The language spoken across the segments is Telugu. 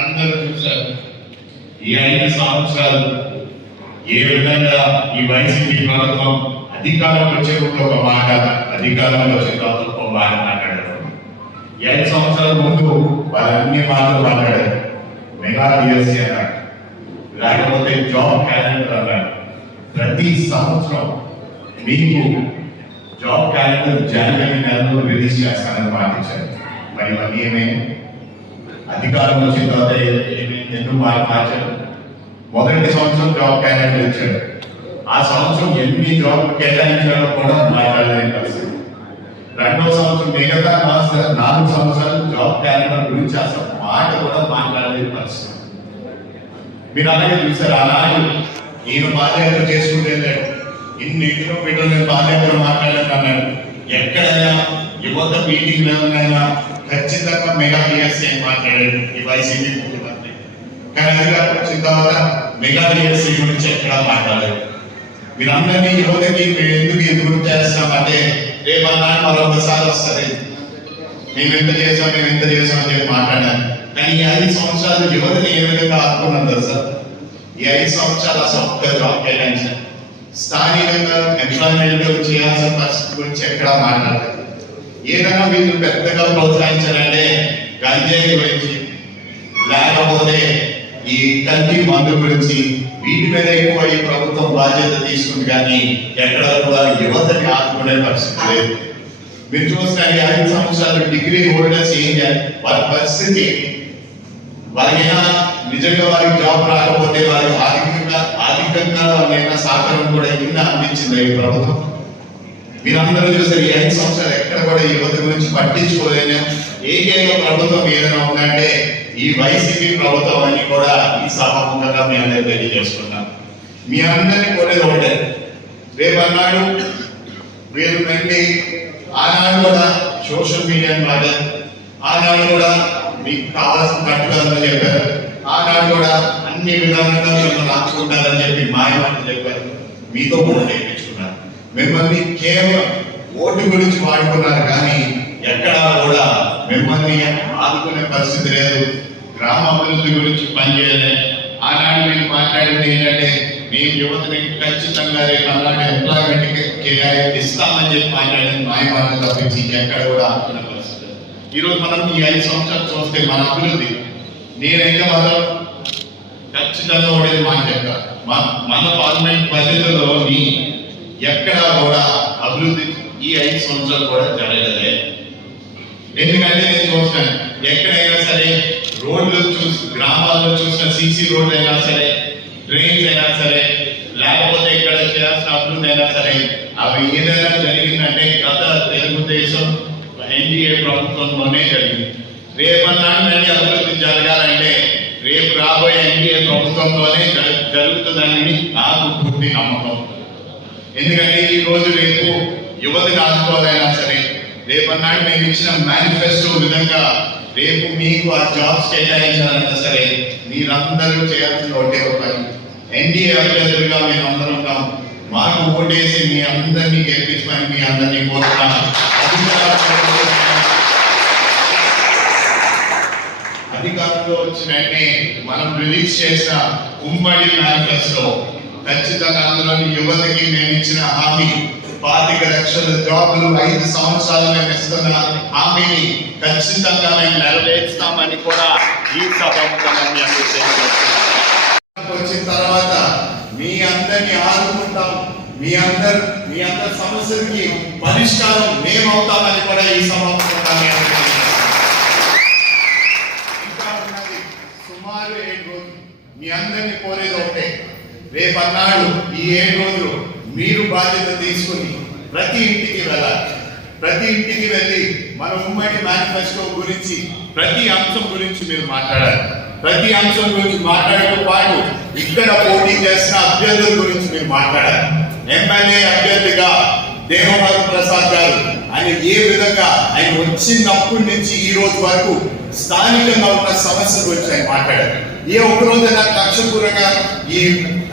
అందరూ చూశారు ఈ 5 సంవత్సరాలు ఏ విధంగా ఈ వైసీపీ ప్రభుత్వం అధికారంలో వచ్చే ఒక మాట, అధికారంలో వచ్చే తర్వాత ఒక మాట మాట్లాడారు. 5 సంవత్సరాల ముందు వాళ్ళన్ని మాటలు మాట్లాడారు. మెగా డిఎస్సీ అన్నాడు, లేకపోతే జాబ్ క్యాలెండర్ అన్నాడు. ప్రతి సంవత్సరం మీకు జాబ్ క్యాలెండర్ జనవరి నెలలో రిలీజ్ చేస్తానని మాటించారు. మరి ఇవన్నీ ఏమేమి అధికారం వచ్చిన తర్వాత ఎందుకు మార్చారు? మొదటి సంవత్సరం జాబ్ క్యాలెండర్ ఇచ్చాడు. ఆ సంవత్సరం ఎన్ని జాబ్ కేటాయించాలో కూడా మాట్లాడలేని పరిస్థితి. రెండో సంవత్సరం మిగతా 4 సంవత్సరాలు జాబ్ క్యాలెండర్ గురించి అసలు మాట కూడా మాట్లాడలేని పరిస్థితి. మీరు అలాగే చూసారు. ఆనాడు నేను పాదయాత్ర చేసుకుంటే ఇన్ని కిలోమీటర్లు నేను పాదయాత్ర మాట్లాడలేదు అన్నాడు. ఎక్కడైనా యువత మీటింగ్ ఏమైనా ఖచ్చితంగా మెగా డిఎస్సీ అని మాట్లాడాడు ఈ వైసీపీ ముఖ్యమంత్రి. కానీ అధికారం వచ్చిన తర్వాత మెగా డిఎస్సీ గురించి ఎక్కడా మాట్లాడలేదు. మీరందరినీ యువతకి మేము ఎందుకు ఎదురు చేస్తామంటే రేపన్నాడు మరొకసారి వస్తుంది, మేము ఎంత చేసాం అని చెప్పి మాట్లాడాను. కానీ ఈ 5 సంవత్సరాలు యువతని ఏ విధంగా ఆదుకున్నాం తెలుసా? ఈ 5 సంవత్సరాలు అసలు ఒక్క జాబ్ కేటాయించారు. స్థానికంగా ఎంప్లాయ్మెంట్ చేయాల్సిన పరిస్థితి గురించి ఎక్కడా మాట్లాడలేదు. ఏదైనా వీళ్ళు పెద్దగా ప్రోత్సహించాలంటే గంజాయి గురించి, లేకపోతే ఈ కల్తీ మందు గురించి, వీటి మీద ఎక్కువ ఈ ప్రభుత్వం బాధ్యత తీసుకుంది. కానీ ఎక్కడ కూడా యువతని ఆదుకునే పరిస్థితి లేదు. మీరు చూసిన ఈ 5 సంవత్సరాలు డిగ్రీ హోల్డర్స్ ఏం చేయాలి? వారి పరిస్థితి, వాళ్ళైనా నిజంగా వారికి జాబ్ రాకపోతే వారికి ఆర్థికంగా వాళ్ళైనా సహకారం కూడా ఇంకా అందించింది ఈ ప్రభుత్వం. మీరందరూ చూసారు ఈ 5 సంవత్సరాలు ఎక్కడ కూడా యువత గురించి పట్టించుకోలేని ఏకైక ప్రభుత్వం ఏదైనా ఉందంటే ఈ వైసీపీ ప్రభుత్వం అని కూడా ఈ సభాముఖంగా మీ అందరూ తెలియజేసుకున్నాం. మీ అందరినీ కోరేది ఒకటే, రేపన్నాడు వీరు రండి. ఆనాడు కూడా సోషల్ మీడియాని వాడారు, ఆనాడు కూడా మీకు కావాల్సిన కట్టుదలని చెప్పారు, ఆనాడు కూడా అన్ని విధాలుగా మిమ్మల్ని రాసుకుంటారని చెప్పి మాయమాటలు చెప్పారు. మీతో కూడా నేర్పించుకున్నారు. మిమ్మల్ని కేవలం ఓటు గురించి వాడుకున్నారు, కానీ ఎక్కడా కూడా మిమ్మల్ని ఆదుకునే పరిస్థితి లేదు. గ్రామ అభివృద్ధి గురించి పనిచేయలేదు. ఆనాడు మీరు మాట్లాడింది ఏంటంటే మేము యువతని ఖచ్చితంగా రేపు అలాంటి ఎంప్లాయ్మెంట్ ఇస్తామని చెప్పి మాట్లాడింది మాయమాటలు తప్పించి ఎక్కడ కూడా ఆదుకునే పరిస్థితి. ఈరోజు మనం ఈ 5 సంవత్సరాలు చూస్తే మన అభివృద్ధి, నేనైతే మాత్రం ఖచ్చితంగా ఒకటి మాట చెప్తాను, మన పార్లమెంట్ పరిధిలో ఎక్కడా కూడా అభివృద్ధి ఈ 5 సంవత్సరాలు కూడా జరగలే. ఎందుకంటే నేను చూస్తాను ఎక్కడైనా సరే రోడ్లు గ్రామాల్లో చూసిన సీసీ రోడ్లు అయినా సరే, డ్రైన్స్ అయినా సరే, లేకపోతే ఇక్కడ చేయాల్సిన అభివృద్ధి అయినా సరే, అవి ఏదైనా జరిగిందంటే గత తెలుగుదేశం ఎన్డీఏ ప్రభుత్వంలోనే జరిగింది. రేపన్నాడు అభివృద్ధి జరగాలంటే రేపు రాబోయే ఎన్డీఏ ప్రభుత్వంలోనే జరుగుతుందని నాకు పూర్తి నమ్మకం. ఎందుకంటే ఈ రోజు రేపు యువతని ఆదుకోవాలైనా సరే, రేపన్నాడు మేము ఇచ్చిన మేనిఫెస్టో విధంగా రేపు మీకు ఆ జాబ్స్ కేటాయించాలన్నా సరే మీరందరూ చేయాల్సిన ఒకటే ఒక పని. ఎన్డీఏ అభ్యర్థులుగా మేము అందరం ఉంటాం. మాకు ఓటేసి మీ అందరినీ గెలిపించమని మీ అందరినీ కోరుతున్నాను. అధికారంలో వచ్చిన మనం రిలీజ్ చేసిన ఉమ్మడి మేనిఫెస్టో ఖచ్చితంగా అందులోని యువతకి మేము ఇచ్చిన హామీ 25 లక్షల జాబ్లు 5 సంవత్సరాలు మేము ఇస్తున్న హామీని ఖచ్చితంగా మేము నెరవేర్స్తామని కూడా ఈ సభాముఖంగా వచ్చిన తర్వాత మీ అందరినీ ఆదుకుంటాం, మీ అందరి సమస్యలకి పరిష్కారం మేమవుతామని కూడా ఈ సభాముఖంగా ఇంకా ఉన్నది సుమారు 7 రోజులు. మీ అందరినీ కోరేది ఒకటే, రేపన్నాడు ఈ 7 రోజులు మీరు బాధ్యత తీసుకుని ప్రతి ఇంటికి వెళ్ళాలి. ప్రతి ఇంటికి వెళ్ళి మన ఉమ్మడి మేనిఫెస్టో గురించి ప్రతి అంశం గురించి మీరు మాట్లాడాలి. ప్రతి అంశం గురించి మాట్లాడటం పాటు ఇక్కడ పోటీ చేసిన అభ్యర్థుల గురించి మీరు మాట్లాడాలి. ఎమ్మెల్యే అభ్యర్థిగా దేవమాధవ్ ప్రసాద్ గారు ఆయన ఏ విధంగా ఆయన వచ్చినప్పటి నుంచి ఈ రోజు వరకు స్థానికంగా ఉన్న సమస్య గురించి ఆయన మాట్లాడారు. ఏ ఒక్కరోజైనా కక్షపూర్వకంగా ఈ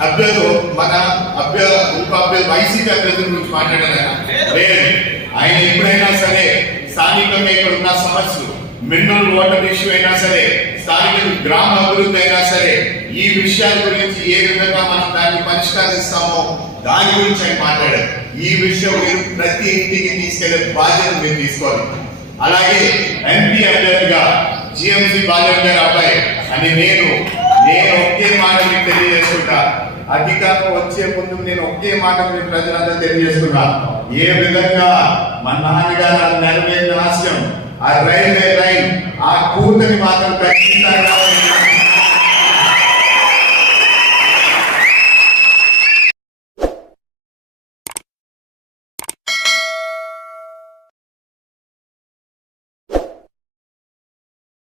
అభ్యర్థులు మన వైసీపీ అభ్యర్థుల గురించి మాట్లాడారు. ఆయన ఎప్పుడైనా సరే స్థానికంగా ఇక్కడ ఉన్న సమస్యలు, మినరల్ వాటర్ ఇష్యూ అయినా సరే, స్థానిక గ్రామ అభివృద్ధి అయినా సరే, ఈ విషయాల గురించి ఏ విధంగా మనం దాన్ని పరిష్కరిస్తామో దాని గురించి ఆయన మాట్లాడారు. ఈ విషయం మీరు ప్రతి ఇంటికి తీసుకెళ్లే బాధ్యత మీరు తీసుకోవాలి. అలాగే ఎంపీ అభ్యర్థిగా జిఎంసి బాలయ్య గారి అబ్బాయి అని నేను ఒకే మాట మీకు తెలియజేసుకుంటా. అధికారం వచ్చే ముందు నేను ఒకే మాట మీ ప్రజలంతా తెలియజేస్తున్నా. ఏ విధంగా మా నాన్నగారు నెరవేరిన ఆశయం, ఆ రైల్వే లైన్, ఆ కూతుని మాత్రం ఖచ్చితంగా